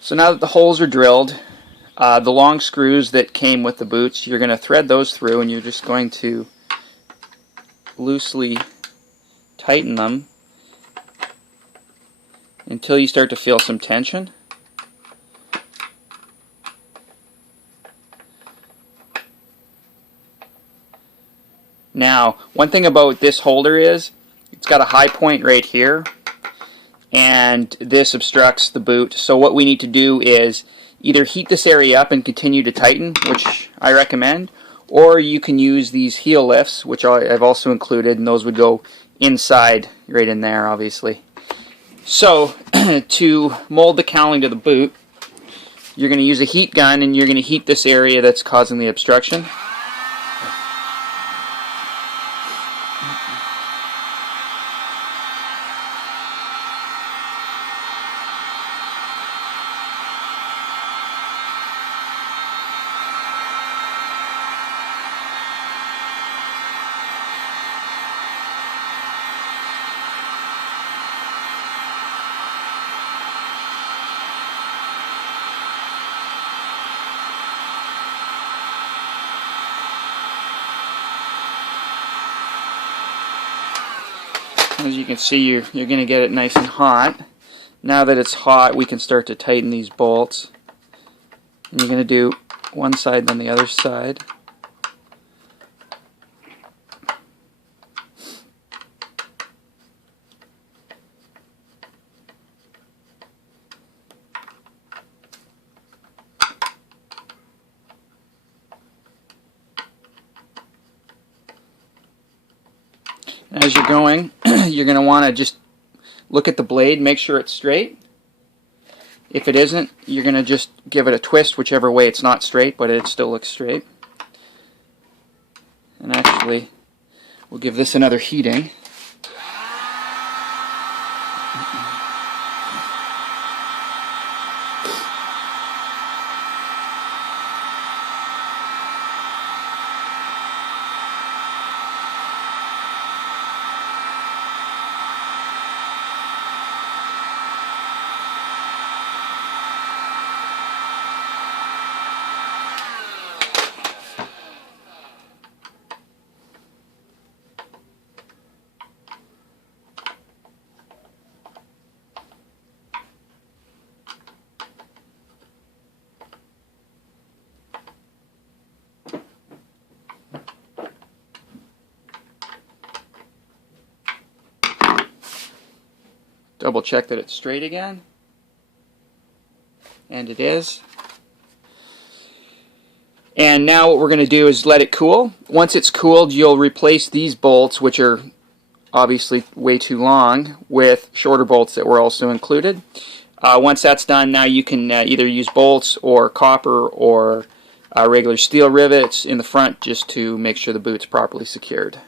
So now that the holes are drilled, the long screws that came with the boots, you're going to thread those through, and you're just going to loosely tighten them until you start to feel some tension. Now, one thing about this holder is it's got a high point right here, and this obstructs the boot. So what we need to do is either heat this area up and continue to tighten, which I recommend, or you can use these heel lifts, which I've also included, and those would go inside, right in there, obviously. So, to mold the cowling to the boot, you're going to use a heat gun, and you're going to heat this area that's causing the obstruction. As you can see, you're going to get it nice and hot. Now that it's hot, we can start to tighten these bolts. And you're going to do one side, then the other side. As you're going, you're going to want to just look at the blade, make sure it's straight. If it isn't, you're going to just give it a twist whichever way it's not straight, but it still looks straight. And actually, we'll give this another heating. Double check that it's straight again, and it is. And now what we're going to do is let it cool. Once it's cooled, you'll replace these bolts, which are obviously way too long, with shorter bolts that were also included. Once that's done, now you can either use bolts or copper or regular steel rivets in the front just to make sure the boot's properly secured.